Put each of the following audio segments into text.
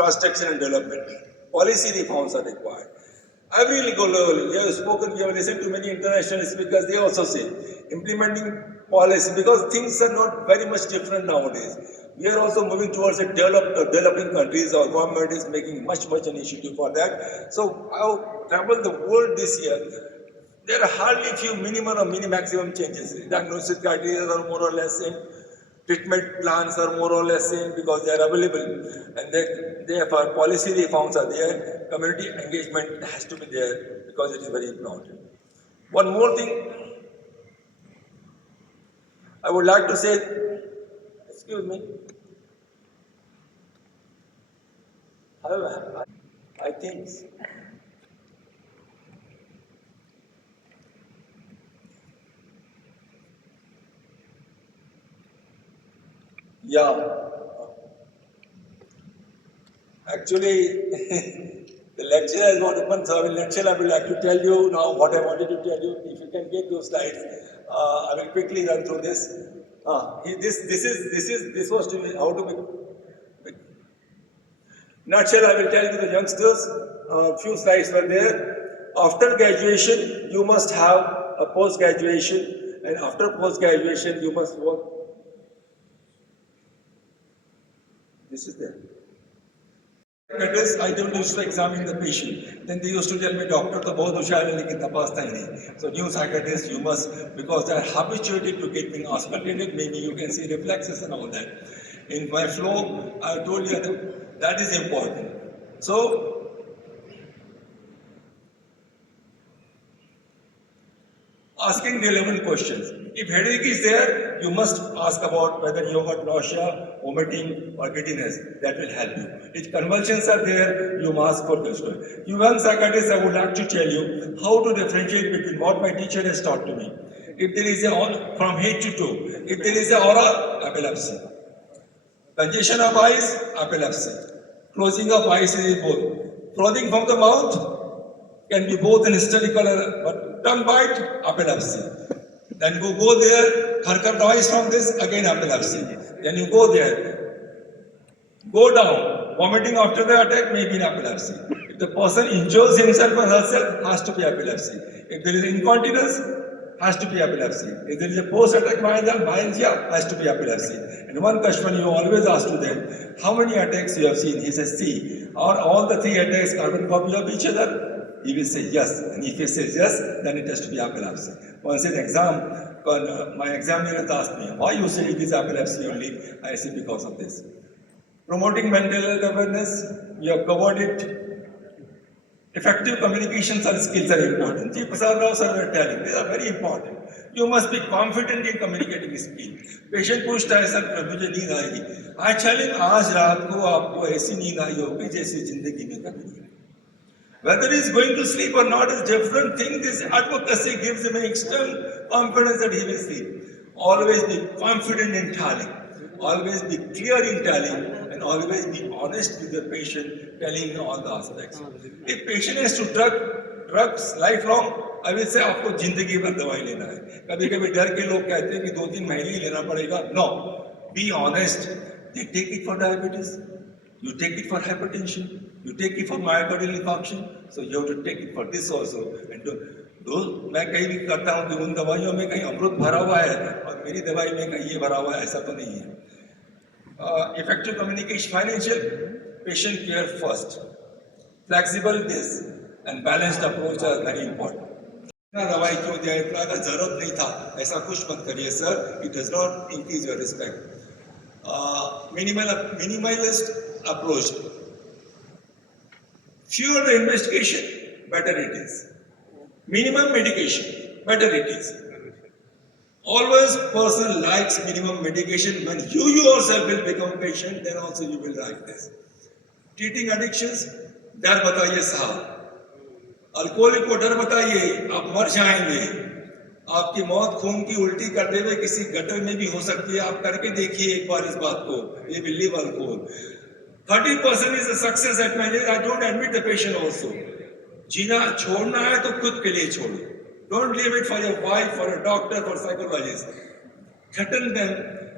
infrastructure and development. Policy reforms are required. Every legal level, we have spoken, we have listened to many international speakers, they also say, implementing policy, because things are not very much different nowadays. We are also moving towards a developing countries. Our government is making much initiative for that. So I have traveled the world this year. There are hardly few minimum or maximum changes. Diagnosis criteria are more or less same. Treatment plans are more or less same because they are available, and therefore policy reforms are there. Community engagement has to be there because it is very important. One more thing I would like to say, excuse me, I think, yeah, actually, the lecture has not opened, so I will like to tell you now what I wanted to tell you. If you can get those slides, I will quickly run through this. This was to me how to make. Nutshell, I will tell you the youngsters. Few slides were there. After graduation, you must have a post-graduation, and after post-graduation, you must work. This is there. I don't used to examine the patient. Then they used to tell me, doctor, तो बहुत होशियार है लेकिन तपासता ही नहीं. So new psychiatrist, you must, because they are habituated to getting auscultated, maybe you can see reflexes and all that. In my flow, I told you that is important. So, asking relevant questions. If headache is there, you must ask about whether you got nausea, vomiting or giddiness. That will help you. If convulsions are there, you must ask for question. You young psychiatrists, I would like to tell you how to differentiate between what my teacher has taught to me. If there is a, from head to toe, if there is a aura, epilepsy. Congestion of eyes, epilepsy. Closing of eyes is both. Frothing from the mouth can be both an hysterical but tongue bite, epilepsy. Then you go there, kharkar noise from this, again epilepsy. Then you go there, go down, vomiting after the attack may be an epilepsy. If the person injures himself or herself, has to be epilepsy. If there is incontinence, has to be epilepsy. If there is a post-attack myalgia, has to be epilepsy. And one question you always ask to them, how many attacks you have seen? He says, see, are all the three attacks carbon copy of each other? He will say yes, and if he says yes, then it has to be epilepsy. Once in exam, my examiner asked me, why you say it is epilepsy only? I say because of this. Promoting mental health awareness, we have covered it. Effective communications and skills are important. G. Prasad Rao sir were telling, these are very important. You must be confident in communicating skill. Patient पूछता है sir मुझे नींद आएगी. I tell him आज रात को आपको ऐसी नींद आई होगी जैसी जिंदगी में कभी नहीं. Whether he is going to sleep or not is a different thing. This advocacy gives him an extreme confidence that he will sleep. Always be confident in telling. Always be clear in telling, and always be honest with the patient, telling him all the aspects. If patient has to drugs lifelong, I will say आपको जिंदगी भर दवाई लेना है. कभी-कभी डर के लोग कहते हैं कि 2-3 महीने ही लेना पड़ेगा. No, be honest. They take it for diabetes. You take it for hypertension. You take it for myocardial infarction. So you have to take it for this also. And मैं कहीं भी करता हूँ कि उन दवाइयों में कहीं अमृत भरा हुआ है और मेरी दवाई में कहीं ये भरा हुआ है, ऐसा तो नहीं है. Effective communication, financial, patient care first. Flexible this and balanced approach are very important. इतना दवाई क्यों दिया, इतना का जरूरत नहीं था, ऐसा कुछ मत करिए sir. It does not increase your respect. Minimalist approach. Fewer the investigation, better it is. Minimum medication, better it is. Always person likes minimum medication. When you yourself will become patient, then also you will like this. Treating addictions, डर बताइए साहब. Alcoholic को डर बताइए, आप मर जाएंगे. आपकी मौत खून की उल्टी करते हुए किसी गटर में भी हो सकती है. आप करके देखिए एक बार इस बात को. ये will live alcohol. 30% is a success at marriage. I don't admit the patient also. जीना छोड़ना है तो खुद के लिए छोड़ो. Don't leave it for your wife, for a doctor, for a psychologist. Threaten them.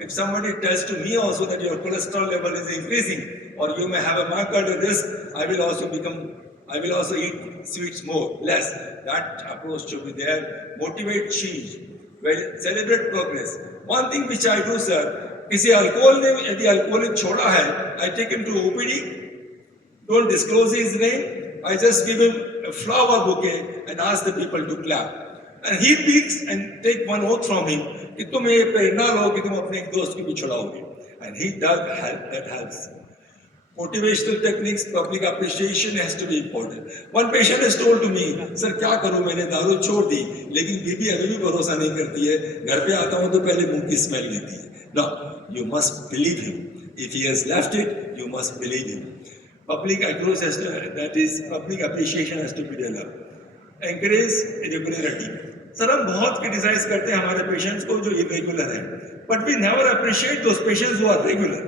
If somebody tells to me also that your cholesterol level is increasing, or you may have a myocardial risk, I will also eat sweets more, less. That approach should be there. Motivate change, celebrate progress. One thing which I do, sir, किसी alcohol ने यदि alcoholic छोड़ा है, I take him to OPD, don't disclose his name, I just give him a flower bouquet and ask the people to clap. And he speaks and take one oath from him कि तुम ये प्रेरणा लो कि तुम अपने एक दोस्त को भी छुड़ाओगे. And he does help, that helps. Motivational techniques, public appreciation has to be important. One patient has told to me, sir क्या करूं, मैंने दारू छोड़ दी लेकिन बीबी अभी भी भरोसा नहीं करती है, घर पे आता हूं तो पहले मुंह की स्मेल लेती है. No, you must believe him. If he has left it, you must believe him. Public appreciation has to be developed. Encourage regularity. Sir हम बहुत क्रिटिसाइज करते हैं हमारे पेशेंट्स को जो इरेगुलर है, but we never appreciate those patients who are regular.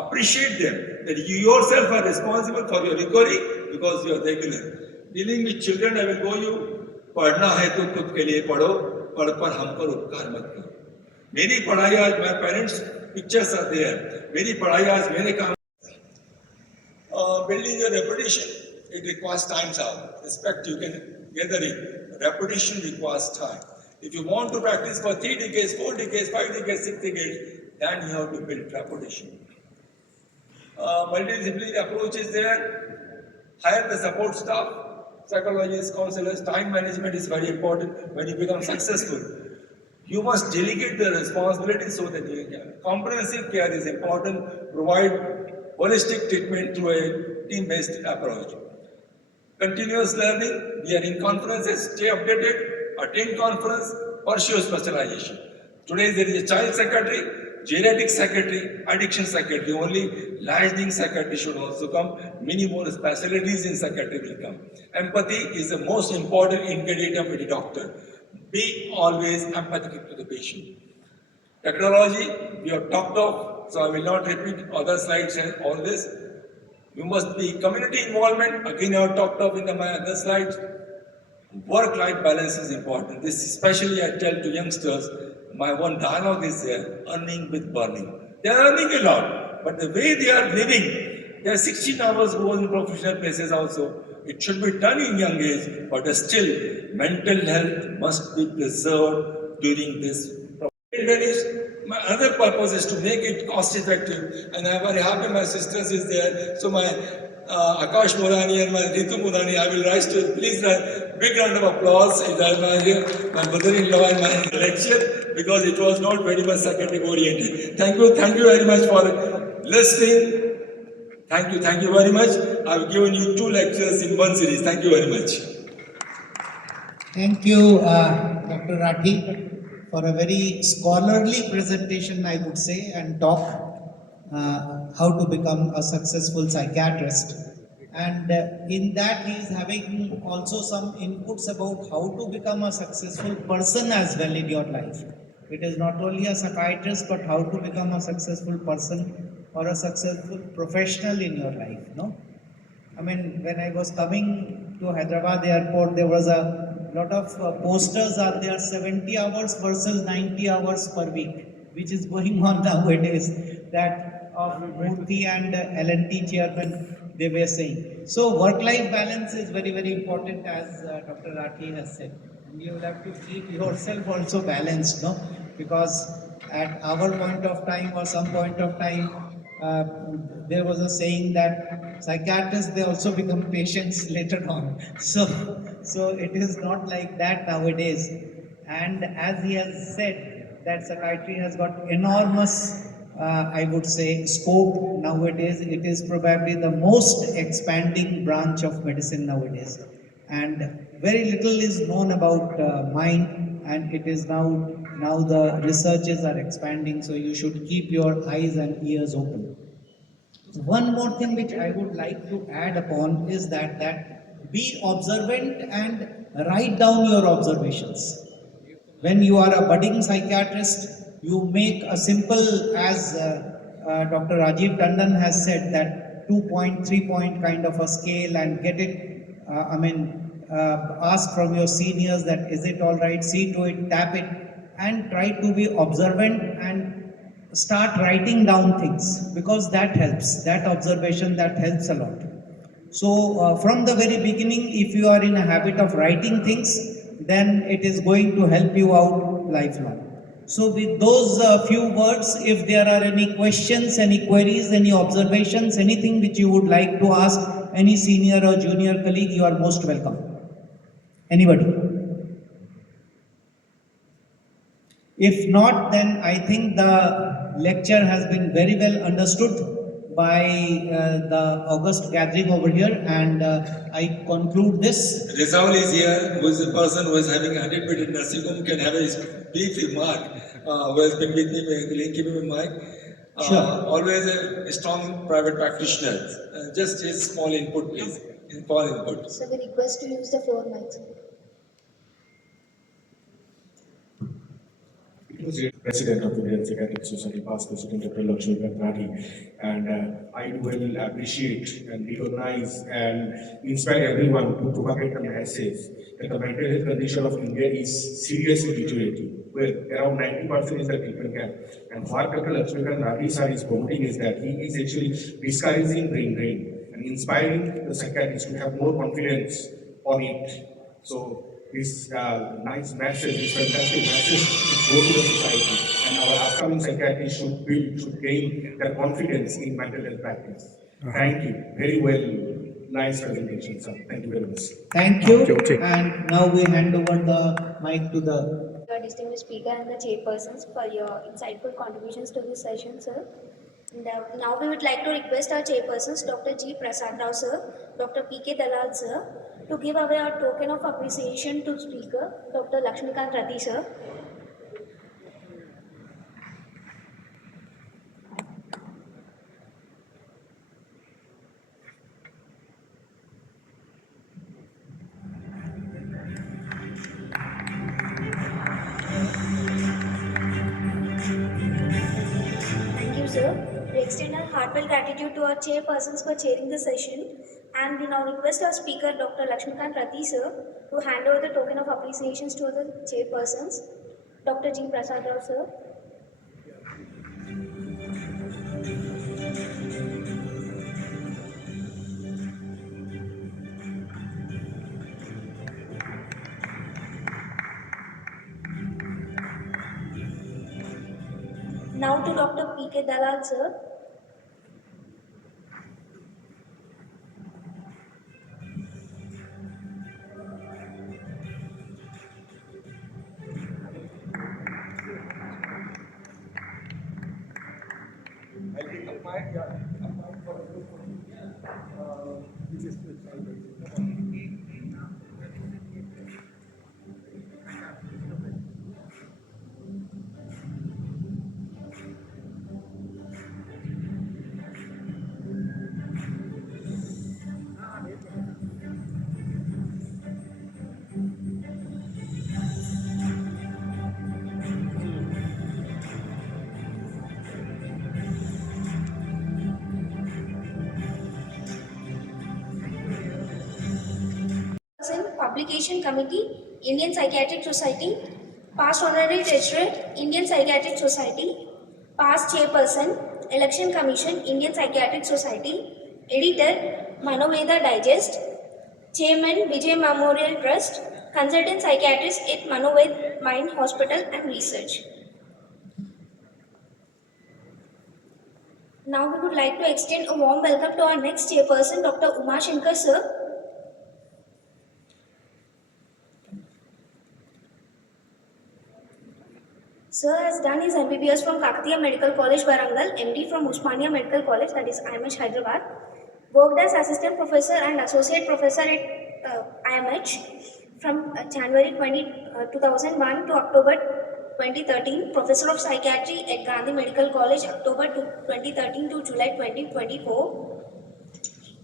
Appreciate them that you yourself are responsible for your recovery because you are regular. Dealing with children, I will go you. पढ़ना है तो खुद के लिए पढ़ो, पढ़ पर हम पर उपकार मत करो. मेरी पढ़ाई आज, my parents pictures are there. मेरी पढ़ाई आज मेरे काम. Building your reputation, it requires time out. Respect you can gather it. Reputation requires time. If you want to practice for 3 decades, 4 decades, 5 decades, 6 decades, then you have to build reputation. Multidisciplinary approach is there. Hire the support staff, psychologists, counselors. Time management is very important when you become successful. You must delegate the responsibility so that you can. Comprehensive care is important. Provide holistic treatment through a team-based approach. Continuous learning. We are in conferences. Stay updated. Attend conference. Pursue specialization. Today there is a child psychiatry, geriatric psychiatry, addiction psychiatry. Only licensing psychiatry should also come. Many more specialties in psychiatry will come. Empathy is the most important ingredient of any doctor. Be always empathetic to the patient. Technology, we have talked of, so I will not repeat other slides and all this. You must be community involvement. Again, I have talked of in my other slides. Work-life balance is important. This especially I tell to youngsters. My one dialogue is there, earning with burning. They are earning a lot, but the way they are living, they are 16 hours go in professional places also. It should be done in young age, but still, mental health must be preserved during this. My other purpose is to make it cost effective, and I am very happy my sisters is there. So my Akash Murani and my Ritu Murani, I will rise to please big round of applause. My brother-in-law and my lecture because it was not very much psychiatric oriented. Thank you very much for listening. Thank you very much. I have given you 2 lectures in one series. Thank you very much. Thank you, Dr. Rathi, for a very scholarly presentation, I would say, and talk how to become a successful psychiatrist. And in that he is having also some inputs about how to become a successful person as well in your life. It is not only a psychiatrist, but how to become a successful person or a successful professional in your life. No, I mean, when I was coming to Hyderabad airport, there was a lot of posters are there, 70 hours versus 90 hours per week, which is going on nowadays. That of Murthy and L&T chairman, they were saying. So work-life balance is very, very important, as Dr. Rathi has said. And you will have to keep yourself also balanced, no? Because at our point of time or some point of time, there was a saying that psychiatrists, they also become patients later on. So it is not like that nowadays. And as he has said, that psychiatry has got enormous, I would say, scope nowadays. It is probably the most expanding branch of medicine nowadays. And very little is known about mind, and it is now the researches are expanding, so you should keep your eyes and ears open. One more thing which I would like to add upon is that be observant and write down your observations. When you are a budding psychiatrist, you make a simple, as Dr. Rajiv Tandon has said, that 2-point, 3-point kind of a scale, and get it, ask from your seniors that is it all right, see to it, tap it, and try to be observant and start writing down things, because that helps, that observation, that helps a lot. So from the very beginning, if you are in a habit of writing things, then it is going to help you out lifelong. So with those few words, if there are any questions, any queries, any observations, anything which you would like to ask any senior or junior colleague, you are most welcome. Anybody? If not, then I think the lecture has been very well understood by the august gathering over here, and I conclude this. Rizal is here, who is the person who is having 100 bed in nursing home, can have a brief remark, who has been with me, give me a mic. Sure. Always a strong private practitioner. Just his small input, please. Small input. So we request to use the floor mics. It was the president of the Indian Psychiatric Society, past president Dr. Lakshmi, and I will appreciate and recognize and inspire everyone to propagate the message that the mental health condition of India is seriously deteriorating, where around 90% is the treatment gap. And what Dr. Lakshmi sir is promoting is that he is actually discouraging brain drain and inspiring the psychiatrists to have more confidence on it. So this nice message, this fantastic message should go to the society, and our upcoming psychiatrists should gain their confidence in mental health practice. Thank you. Very well, nice presentation, sir. Thank you very much. Thank you. And now we hand over the mic to the Your distinguished speaker and the chairpersons for your insightful contributions to this session, sir. And, now we would like to request our chairpersons, Dr. G. Prasad Rao, sir, Dr. P.K. Dalal, sir, to give away our token of appreciation to speaker, Dr. Lakshmikant Rathi, sir. Thank you, sir. We extend our heartfelt gratitude to our chairpersons for chairing the session, and we now request our speaker, Dr. Lakshmikant Rathi, sir, to hand over the token of appreciations to the chairpersons. Dr. G. Prasad Rao, sir. Now to Dr. P.K. Dalal, sir. I think a mic, a mic for a group. Publication Committee, Indian Psychiatric Society, Past Honorary Treasurer, Indian Psychiatric Society, Past Chairperson, Election Commission, Indian Psychiatric Society, Editor, Manoveda Digest, Chairman, Vijay Memorial Trust, Consultant Psychiatrist at Manoved Mind Hospital and Research. Now we would like to extend a warm welcome to our next chairperson, Dr. Uma Shankar, sir. Sir has done his MBBS from Kakatiya Medical College, Warangal, MD from Usmania Medical College, that is IMH Hyderabad. Worked as assistant professor and associate professor at IMH from January 2001 to October 2013. Professor of Psychiatry at Gandhi Medical College, October 2013 to July 2024.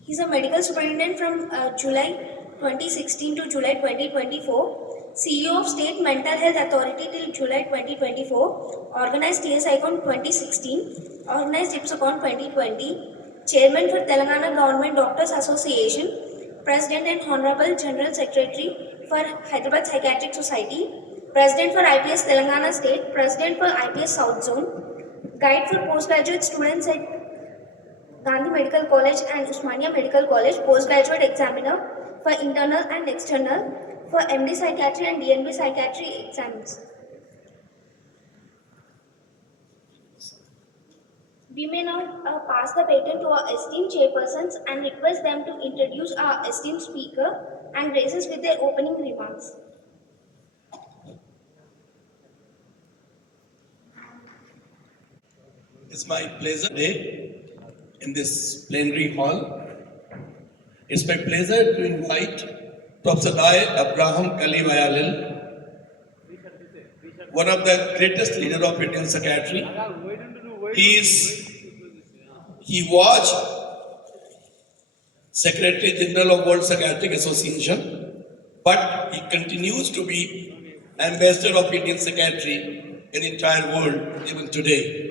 He is a medical superintendent from July 2016 to July 2024. CEO of State Mental Health Authority till July 2024, organized TSICON 2016, organized IPSOCON 2020, Chairman for Telangana Government Doctors Association, President and Honorable General Secretary for Hyderabad Psychiatric Society, President for IPS Telangana State, President for IPS South Zone, Guide for postgraduate students at Gandhi Medical College and Usmania Medical College, postgraduate examiner for internal and external for MD Psychiatry and DNB Psychiatry exams. We may now pass the baton to our esteemed chairpersons and request them to introduce our esteemed speaker and grace us with their opening remarks. It's my pleasure today in this plenary hall. It's my pleasure to invite Professor Dai Abraham Kalibayalil, one of the greatest leaders of Indian psychiatry. He was Secretary General of World Psychiatric Association, but he continues to be Ambassador of Indian psychiatry in the entire world even today.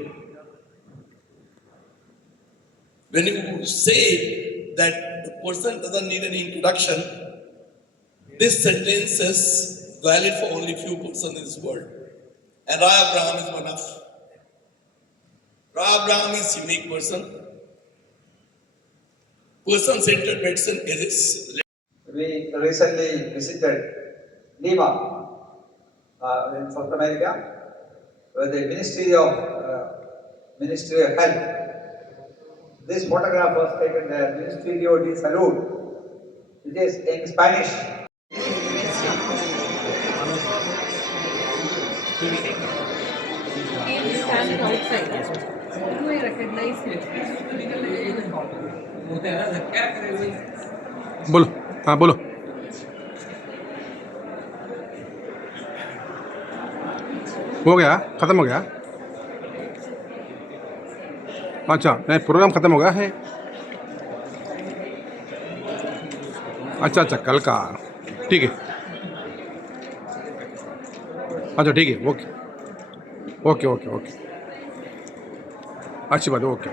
When you say that the person doesn't need any introduction, this sentence is valid for only few persons in this world. And Rai Abraham is one of. Rai Abraham is a unique person. Person-centered medicine is its. We recently visited Lima in South America, where the Ministry of Health. This photograph was taken there, Ministerio de Salud, which is in Spanish. He is standing outside. Do I recognize him? बोलो हाँ बोलो हो गया ख़त्म हो गया अच्छा नहीं प्रोग्राम ख़त्म हो गया है अच्छा अच्छा कल का ठीक है अच्छा ठीक है ओके ओके ओके ओके अच्छी बात है ओके